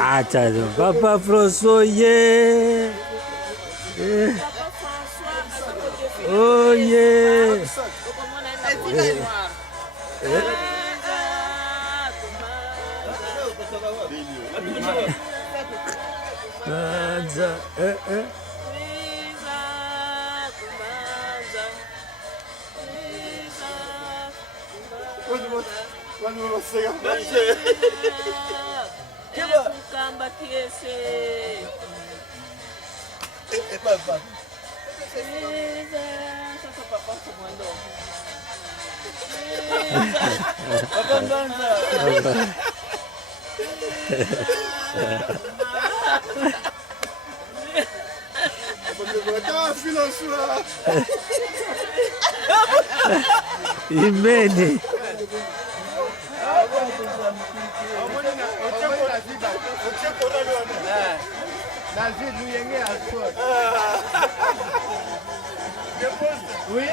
Acha tu. Papa François, yeah. Oh, yeah. Quando você Kamba kiese. Papa. Sasa papa kumwendo. Papa Nganza. Imeni. Oui.